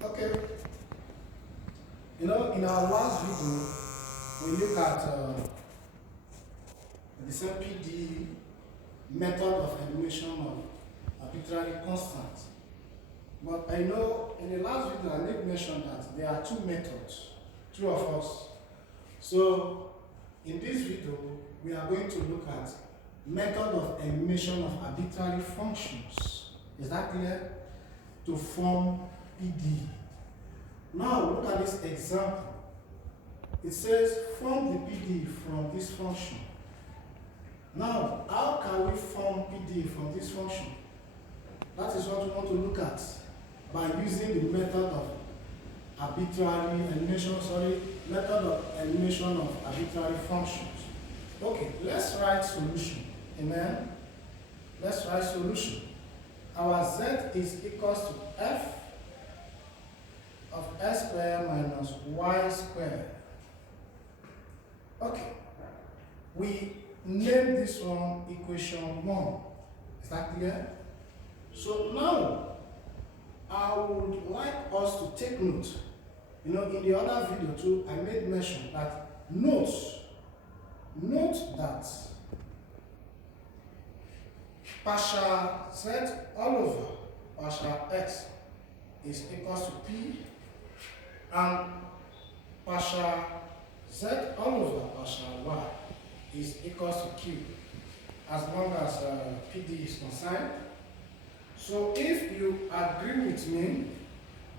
Okay, in our last video, we look at the same PD method of elimination of arbitrary constants. But I know in the last video I made mention that there are two methods, two of us. So in this video, we are going to look at method of elimination of arbitrary functions. Is that clear? To form PD. Now look at this example. It says form the PD from this function. Now, how can we form PD from this function? That is what we want to look at by using the method of arbitrary elimination, method of elimination of arbitrary functions. Okay, let's write solution. Amen. Let's write solution. Our z is equals to f of s squared minus y squared. Okay, we name this one equation 1. Is that clear? So now, I would like us to take note. In the other video too, I made mention that note that partial z all over partial x is equals to p, and partial z all over partial y is equals to q, as long as PD is concerned. So if you agree with me,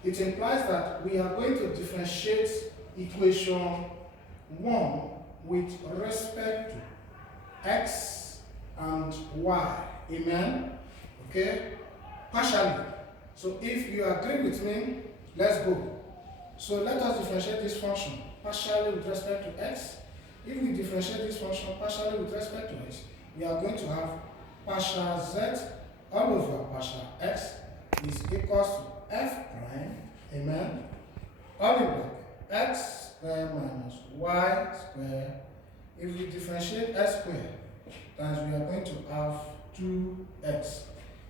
it implies that we are going to differentiate equation 1 with respect to x and y. Amen? Okay? Partially. So if you agree with me, let's go. So let us differentiate this function partially with respect to x. If we differentiate this function partially with respect to x, we are going to have partial z all over partial x is equals to f prime, amen, all in bracket x squared minus y squared. If we differentiate x squared, then we are going to have 2x.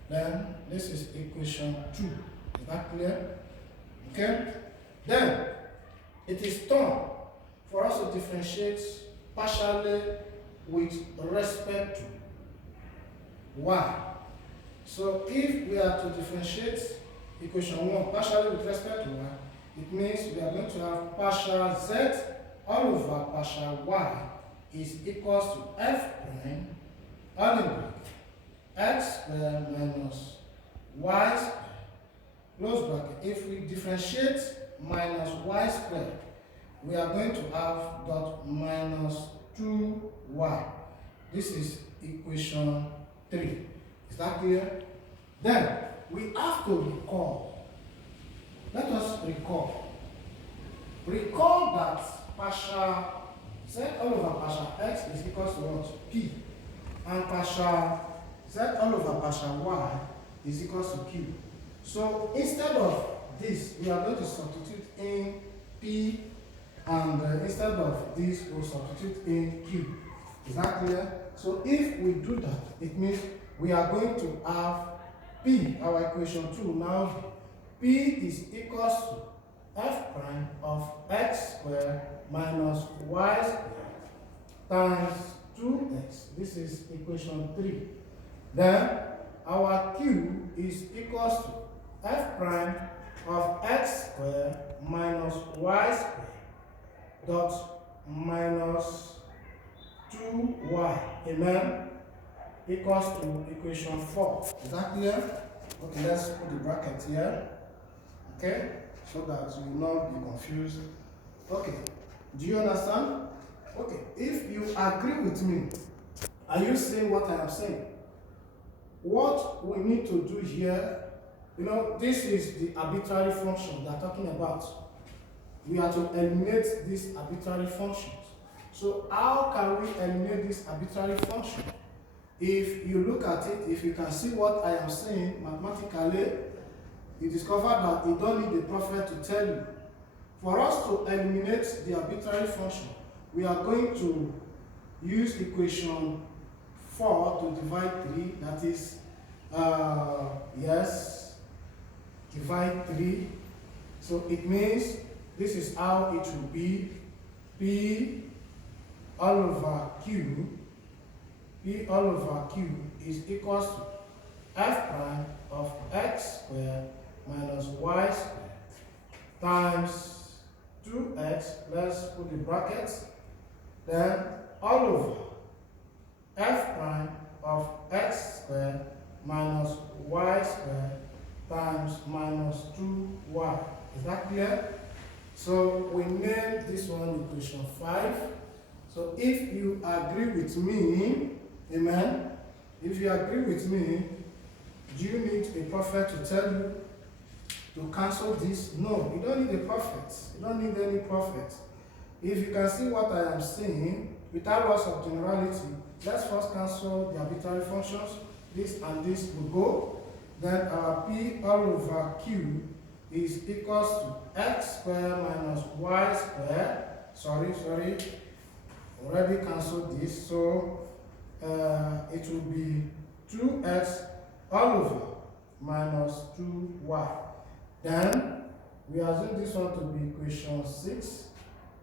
Then this is equation 2. Is that clear? Okay? Then it is done for us to differentiate partially with respect to y. So if we are to differentiate equation 1 partially with respect to y, it means we are going to have partial z all over partial y is equals to f prime all in bracket x squared minus y squared close bracket. If we differentiate minus y squared, we are going to have dot minus 2y. This is equation 3. Is that clear? Then we have to recall. Let us recall. Recall that partial z all over partial x is equals to what? P. And partial z all over partial y is equals to q. So instead of this, we are going to substitute in p, and instead of this, we'll substitute in q. Is that clear? So if we do that, it means we are going to have p, our equation 2. Now, p is equals to f prime of x squared minus y squared times 2x. This is equation 3. Then, our q is equals to f prime of x squared minus y squared dot minus 2y. Amen? Equals to equation 4. Is that clear? Okay, let's put the bracket here. Okay, so that you will not be confused. Okay, do you understand? Okay, if you agree with me, are you seeing what I am saying? What we need to do here, this is the arbitrary function they are talking about. We are to eliminate these arbitrary functions. So how can we eliminate this arbitrary function? If you look at it, if you can see what I am saying mathematically, you discover that you don't need the prophet to tell you. For us to eliminate the arbitrary function, we are going to use equation 4 to divide 3, that is, yes, divide 3 So it means this is how it will be. P all over Q, P all over Q is equals to f prime of x squared minus y squared times 2x, let's put the brackets, then all over f prime of x squared minus y squared times minus 2y. Is that clear? So we name this one equation 5. So if you agree with me, amen, if you agree with me, do you need a prophet to tell you to cancel this? No, you don't need a prophet. You don't need any prophet. If you can see what I am saying, without loss of generality, let's first cancel the arbitrary functions. This and this will go. Then our P all over Q is equals to x squared minus y squared. Sorry, already cancelled this. So it will be 2x all over minus 2y. Then we assume this one to be equation 6.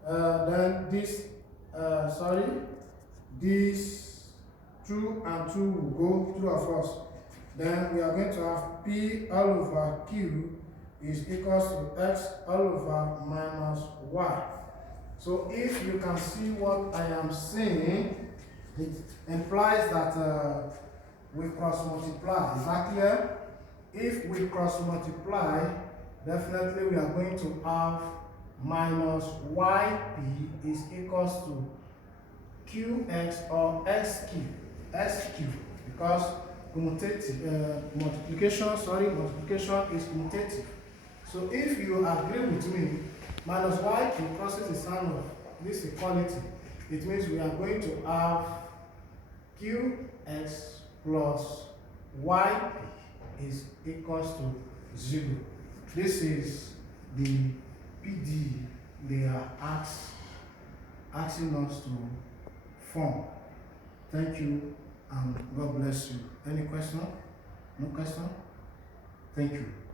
Then this, this 2 and 2 will go, 2 of us. Then we are going to have P all over Q is equals to x all over minus y. So if you can see what I am saying, it implies that we cross multiply. Is that clear? If we cross multiply, definitely we are going to have minus yp is equals to qx or sq, because multiplication is commutative. So if you agree with me, minus yq crosses the sign of this equality. It means we are going to have qx plus yp is equals to 0. This is the PD they are asking us to form. Thank you and God bless you. Any question? No question? Thank you.